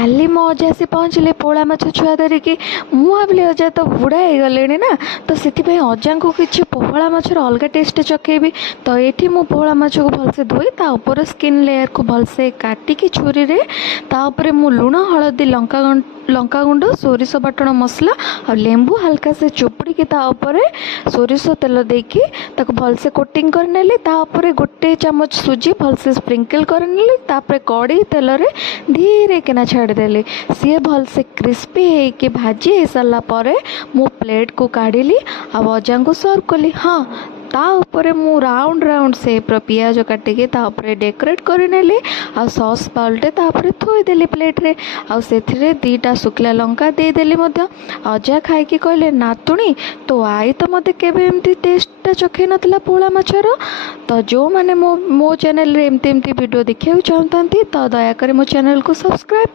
काली मो अजा आसी पहुँचले पोड़ा माछ छुआ धरिकी। मु भाविली अजा तो बुढ़ा हो गले ना, तो से अजा को किसी पोहला माछर अलग टेस्ट चखेबी। तो ये मु पोहला माछ को भलसे धोई ता ऊपर स्किन लेयर को भलसे काटिकी छुरी रे, तापर मु लुण हलदी लंका गुंड सोरिष बाटण मसला और लेंबू हल्का से चुपुड़ी की सोरिष तेल देकी ताको भलसे कोटिंग कर नेली। तापर गोटे चमच सुजी भलसे स्प्रिंकल कर नेली। तापर कड़ी तेल रे धीरे किना छाड़देली। सी भलसे क्रिस्पी होके भाजी हो सारा पर मु प्लेट को काढ़ी आ अजा को सर्व कली। हाँ, ता ऊपर मु राउंड राउंड सेप पियाज काटिकी तापर डेकोरेट करनेली आ सॉस पाल्टे तापर थोईदेली प्लेट रे। आ सेथिरे दीटा शुक्ला लंका देदेली मध्य। अजा खाइकी कहले नातुणी तो आई तो मते केबे एमती टेस्टटा चखै नथिला पोळा माछर। तो जो माने मो चैनल रे एमती वीडियो देखिया चाहतांती तो दया करे मो चैनल को सब्सक्राइब